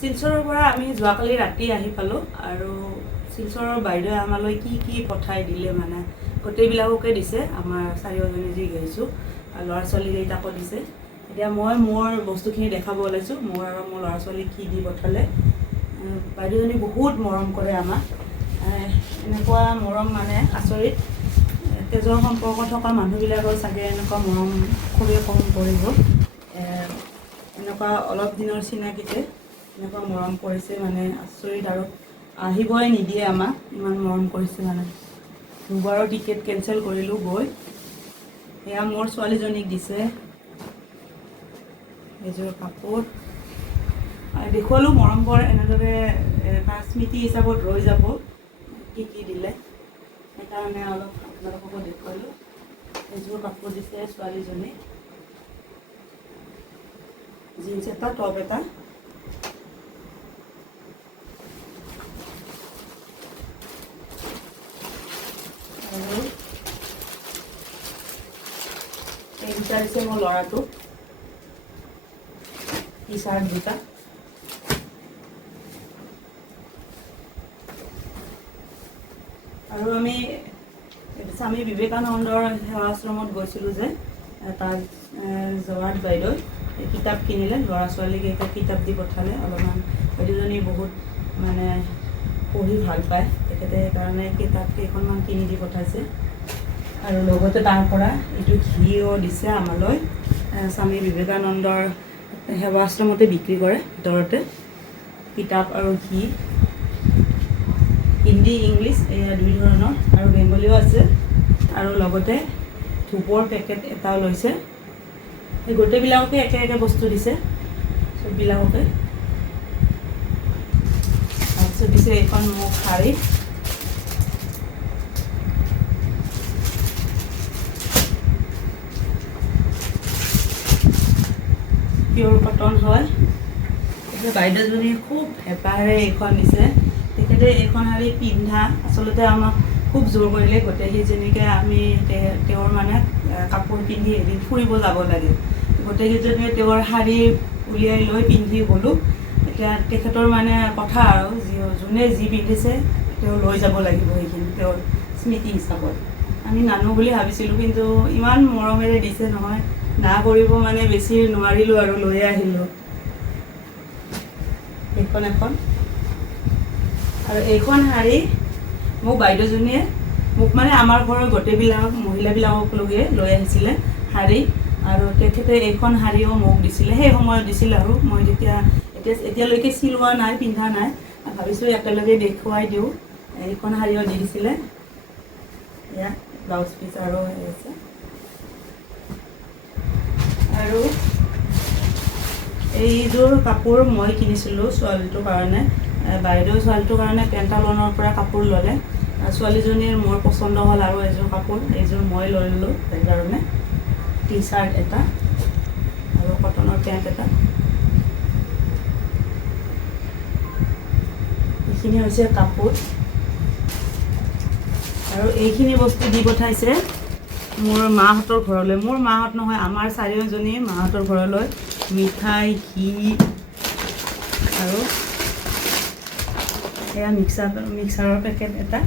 শিলচৰৰ পৰা আমি যোৱাকালি ৰাতি আহি পালোঁ আৰু শিলচৰৰ বাইদেৱে আমালৈ কি কি পঠাই দিলে মানে গোটেইবিলাককে দিছে। আমাৰ চাৰিওজনী যি গৈছোঁ ল'ৰা ছোৱালীকেইটাকো দিছে। এতিয়া মই মোৰ বস্তুখিনি দেখাব ওলাইছোঁ, মোৰ আৰু মোৰ ল'ৰা ছোৱালীক কি দি পঠালে। বাইদেউজনী বহুত মৰম কৰে আমাক, এনেকুৱা মৰম মানে আচৰিত। তেজৰ সম্পৰ্ক থকা মানুহবিলাকৰ চাগে এনেকুৱা মৰম খুবেই কম কৰিব। এনেকুৱা অলপ দিনৰ চিনাকিতে এনেকুৱা মৰম কৰিছে মানে আচৰিত, আৰু আহিবই নিদিয়ে আমাক, ইমান মৰম কৰিছে মানে। দুবাৰৰ টিকেট কেঞ্চেল কৰিলোঁ গৈ। এয়া মোৰ ছোৱালীজনীক দিছে এযোৰ কাপোৰ। দেখুৱালোঁ মৰম কৰে, এনেদৰে তাৰ স্মৃতি হিচাপত ৰৈ যাব কি কি দিলে, সেইকাৰণে অলপ আপোনালোককো দেখুৱালোঁ। এযোৰ কাপোৰ দিছে ছোৱালীজনীক, জিন্স এটা টপ এটা। আৰু এইকেইটা দিছে মোৰ ল'ৰাটোক, টি চাৰ্ট দুটা। আৰু আমি স্বামী বিবেকানন্দৰ সেৱা আশ্ৰমত গৈছিলোঁ যে, তাত জৱাহৰ বাইদেউ কিতাপ কিনিলে, ল'ৰা ছোৱালীকেইটা কিতাপ দি পঠালে। অলপমান বাইদেউজনী বহুত মানে পঢ়ি ভাল পায় তেখেতে, সেইকাৰণে কিতাপ কেইখনমান কিনি দি পঠাইছে। আৰু লগতে তাৰ পৰা এইটো ঘিও দিছে আমালৈ। স্বামী বিবেকানন্দৰ সেৱা আশ্ৰমতে বিক্ৰী কৰে ভিতৰতে কিতাপ আৰু ঘি। হিন্দী ইংলিছ এয়া দুই ধৰণৰ, আৰু বেংগলীও আছে। আৰু লগতে ধূপৰ পেকেট এটাও লৈছে। এই গোটেইবিলাককে একে একে বস্তু দিছে, চববিলাককে। তাৰপিছত দিছে এইখন মোক শাৰী, পিয়ৰ কটন হয়। বাইদেউজনী খুব হেঁপাহেৰে এইখন দিছে। তেখেতে এইখন শাৰী পিন্ধা আচলতে আমাক খুব জোৰ কৰিলে গোটেইকেইজনীকে। আমি তেওঁৰ মানে কাপোৰ পিন্ধি এদিন ফুৰিব যাব লাগে। গোটেইকেইজনীয়ে তেওঁৰ শাৰী উলিয়াই লৈ পিন্ধি গ'লোঁ। এতিয়া তেখেতৰ মানে কথা আৰু যোনে যি পিন্ধিছে তেওঁ লৈ যাব লাগিব, সেইখিনি তেওঁৰ স্মৃতি হিচাপত। আমি নানো বুলি ভাবিছিলোঁ, কিন্তু ইমান মৰমেৰে দিছে নহয়, না কৰিব মানে বেছি নোৱাৰিলোঁ আৰু লৈয়ে আহিলোঁ এইখন এখন। আৰু এইখন শাৰী মোক বাইদেউজনীয়ে মোক মানে আমাৰ ঘৰৰ গোটেইবিলাক মহিলাবিলাকক লৈ আহিছিলে শাৰী। আৰু তেখেতে এইখন শাৰীও মোক দিছিলে, সেই সময়ত দিছিল। আৰু মই এতিয়ালৈকে চিলোৱা নাই, পিন্ধা নাই, ভাবিছোঁ একেলগে দেখুৱাই দিওঁ। এইখন শাৰীও দি দিছিলে, এয়া ব্লাউজ পিচ আৰু আছে। আৰু এইযোৰ কাপোৰ মই কিনিছিলোঁ ছোৱালীটোৰ কাৰণে। বাইদেউ ছোৱালীটোৰ কাৰণে পেণ্টালনৰ পৰা কাপোৰ ল'লে। ছোৱালীজনীৰ মোৰ পচন্দ হ'ল আৰু এযোৰ কাপোৰ, এইযোৰ মই লৈ ল'লোঁ সেইকাৰণে। টি চাৰ্ট এটা আৰু কটনৰ পেণ্ট এটা। এইখিনি হৈছে কাপোৰ। আৰু এইখিনি বস্তু দি পঠাইছে মোৰ মাহঁতৰ ঘৰলৈ। মোৰ মাহঁত নহয়, আমাৰ চাৰিওজনী মাহঁতৰ ঘৰলৈ। মিঠাই, ঘি আৰু এয়া মিক্সাৰৰ পেকেট এটা।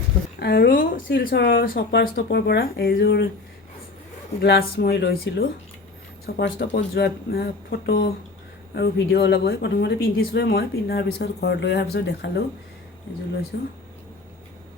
আৰু শিলচৰৰ ছপাৰ ষ্টপৰ পৰা এইযোৰ গ্লাছ মই লৈছিলোঁ। ছপাৰ ষ্টপত যোৱা ফটো আৰু ভিডিঅ' ওলাবই। প্ৰথমতে পিন্ধিছোঁৱে মই, পিন্ধাৰ পিছত ঘৰত লৈ অহাৰ পিছত দেখালোঁ। এইযোৰ লৈছোঁ।